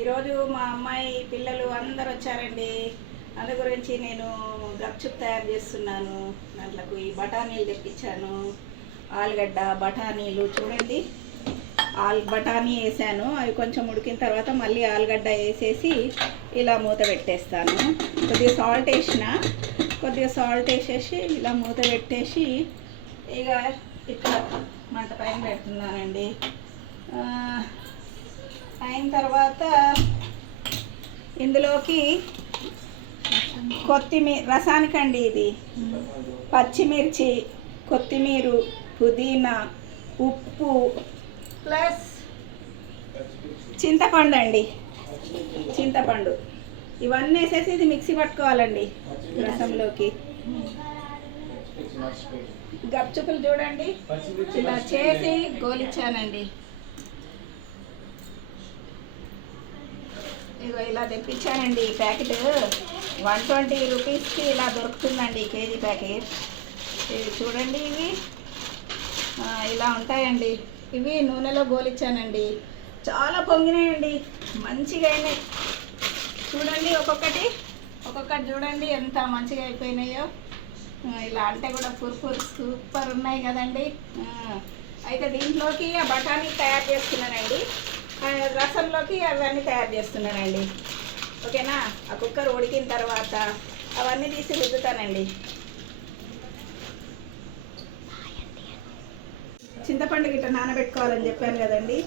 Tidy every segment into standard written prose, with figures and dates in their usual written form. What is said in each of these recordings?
ఈరోజు మా అమ్మాయి పిల్లలు అందరు వచ్చారండి. అందు గురించి నేను గప్చుప్ తయారు చేస్తున్నాను. దాంట్లోకి ఈ బఠానీలు తెప్పించాను, ఆలుగడ్డ బఠానీలు చూడండి. బఠానీ వేసాను, అవి కొంచెం ఉడికిన తర్వాత మళ్ళీ ఆలుగడ్డ వేసేసి ఇలా మూత పెట్టేస్తాను. కొద్దిగా సాల్ట్ వేసేసి ఇలా మూత పెట్టేసి ఇక ఇట్లా మంట పైన పెడుతున్నానండి. అయిన తర్వాత ఇందులోకి కొత్తిమీర రసానికండి, ఇది పచ్చిమిర్చి, కొత్తిమీర, పుదీనా, ఉప్పు ప్లస్ చింతపండు అండి, చింతపండు ఇవన్నీ వేసేసి ఇది మిక్సీ పట్టుకోవాలండి రసంలోకి. గప్చుపులు చూడండి ఇలా చేసి గోలిచ్చానండి. ఇగో ఇలా తెప్పించానండి. ఈ ప్యాకెట్ 120 రూపీస్కి ఇలా దొరుకుతుందండి కేజీ ప్యాకెట్. ఇవి చూడండి, ఇవి ఇలా ఉంటాయండి. ఇవి నూనెలో గోలిచ్చానండి. చాలా పొంగినాయండి, మంచిగా అయినాయి. చూడండి ఒక్కొక్కటి చూడండి ఎంత మంచిగా అయిపోయినాయో. ఇలా అంటే కూడా సూపర్ ఉన్నాయి కదండి. అయితే దీంట్లోకి ఆ బఠానీ తయారు చేస్తున్నానండి, రసంలోకి అవన్నీ తయారు చేస్తున్నానండి. ఓకేనా? ఆ కుక్కర్ ఉడికిన తర్వాత అవన్నీ తీసి రుద్దుతానండి. చింతపండు గిట్ట నానబెట్టుకోవాలని చెప్పాను కదండి.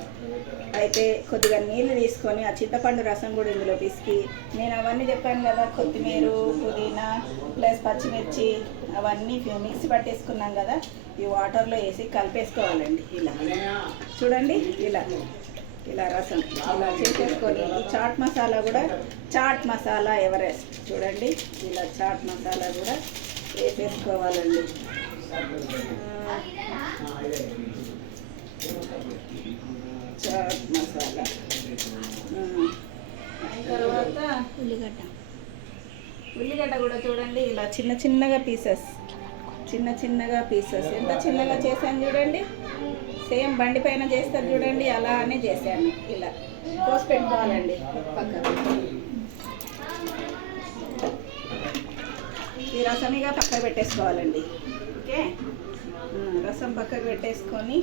అయితే కొద్దిగా నీళ్ళు తీసుకొని ఆ చింతపండు రసం కూడా ఇందులో పిసికి, నేను అవన్నీ చెప్పాను కదా, కొత్తిమీర, పుదీనా ప్లస్ పచ్చిమిర్చి అవన్నీ మిక్సీ పట్టేసుకున్నాం కదా, ఈ వాటర్లో వేసి కలిపేసుకోవాలండి. ఇలా చూడండి, ఇలా రసం ఇలా చేసేసుకొని ఈ చాట్ మసాలా ఎవరెస్ట్ చూడండి, ఇలా చాట్ మసాలా కూడా వేసేసుకోవాలండి. చాట్ మసాలా తర్వాత ఉల్లిగడ్డ కూడా చూడండి, ఇలా చిన్నగా పీసెస్ ఎంత చిన్నగా చేశాను చూడండి. సేమ్ బండి పైన చేస్తారు చూడండి, అలానే చేశాను. ఇలా కోసి పెట్టుకోవాలండి పక్కన. ఈ రసమిగా పక్కకు పెట్టేసుకోవాలండి. ఓకే, రసం పక్కకు పెట్టేసుకొని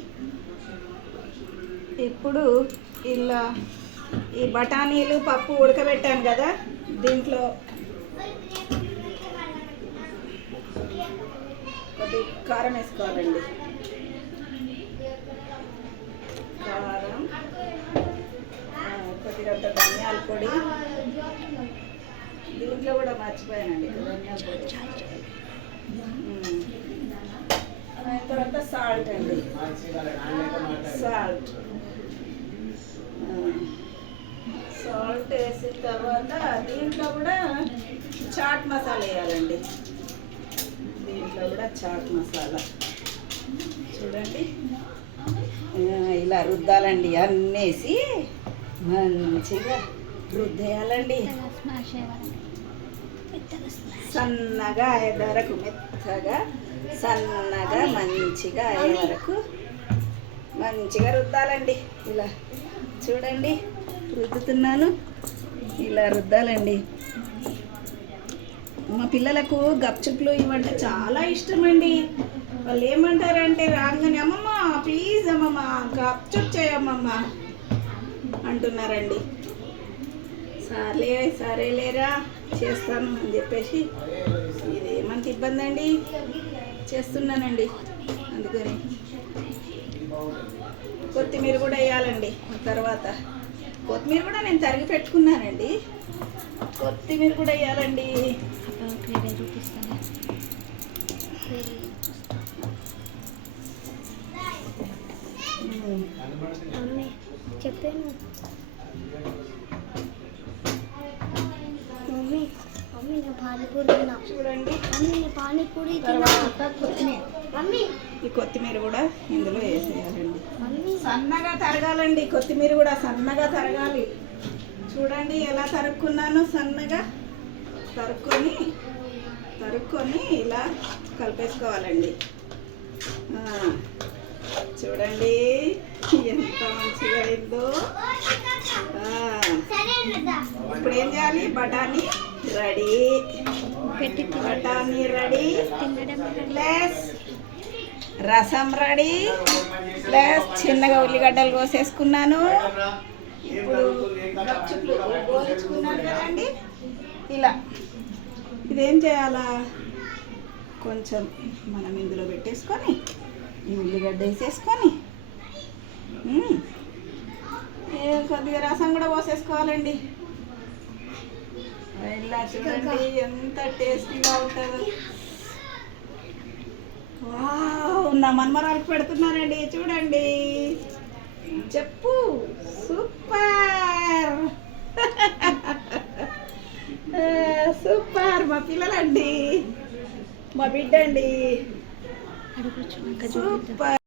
ఇప్పుడు ఇలా ఈ బఠానీలు పప్పు ఉడకబెట్టాను కదా, దీంట్లో కొద్ది కారం వేసుకోవాలండి. కారం, కొద్దిగా ధనియాల పొడి, దీంట్లో కూడా మర్చిపోయానండి ధనియాల పొడి. తర్వాత సాల్ట్ అండి, సాల్ట్ వేసిన తర్వాత దీంట్లో కూడా చాట్ మసాలా వేయాలండి. దీంట్లో కూడా చాట్ మసాలా చూడండి, ఇలా రుద్దాలండి. అన్నేసి మంచిగా రుద్దేయాలండి, సన్నగా అయ్యే వరకు, మెత్తగా సన్నగా మంచిగా అయ్యే వరకు మంచిగా రుద్దాలండి. ఇలా చూడండి రుద్దుతున్నాను, ఇలా రుద్దాలండి. మా పిల్లలకు గప్చుప్లు ఇవంటే చాలా ఇష్టం అండి. వాళ్ళు ఏమంటారంటే రాగానే అమ్మమ్మ ప్లీజ్ అమ్మమ్మ గప్చుప్ చేయమ్మమ్మ అంటున్నారండి. సరేలేరా చేస్తాను అని చెప్పేసి, ఇదేమంత ఇబ్బంది అండి, చేస్తున్నానండి. అందుకని కొత్తిమీర కూడా వేయాలండి. తర్వాత కొత్తిమీర కూడా నేను తరిగి పెట్టుకున్నానండి, కొత్తిమీర కూడా వేయాలండి. చెప్పాను మమ్మీ నేను పానీపూరి తిన్నా. చూడండి మమ్మీ నేను పానీపూరి తర్వాత కొత్తిమీర, మమ్మీ ఈ కొత్తిమీర కూడా ఇందులో వేసేయాలండి. మమ్మీ సన్నగా తరగాలండి, కొత్తిమీర కూడా సన్నగా తరగాలి. చూడండి ఎలా తరుక్కున్నాను, సన్నగా తరుక్కొని ఇలా కలిపేసుకోవాలండి. చూడండి ఎంత మంచిగా అయిందో. ఇప్పుడు ఏం చేయాలి? బఠానీ రెడీ. పెట్టి బఠానీ రెడీ తినడం ప్లస్ రసం రెడీ ప్లస్ చిన్నగా ఉల్లిగడ్డలు కోసేసుకున్నాను. ఇప్పుడు గప్చుప్లు గోలించుకున్నాను కదండి. ఇలా ఇదేం చేయాలా? కొంచెం మనం ఇందులో పెట్టేసుకొని ఈ ఉల్లిగడ్డ వేసేసుకొని కొద్దిగా రసం కూడా పోసేసుకోవాలండి. ఇలా చూడండి ఎంత టేస్టీగా ఉంటుందో. వావ్, నా మన్మరాలకు పెడుతున్నానండి చూడండి. చెప్పు సూపర్. సూపర్ మా పిల్లలండి, మా బిడ్డ అండి. అడుగు సూపర్.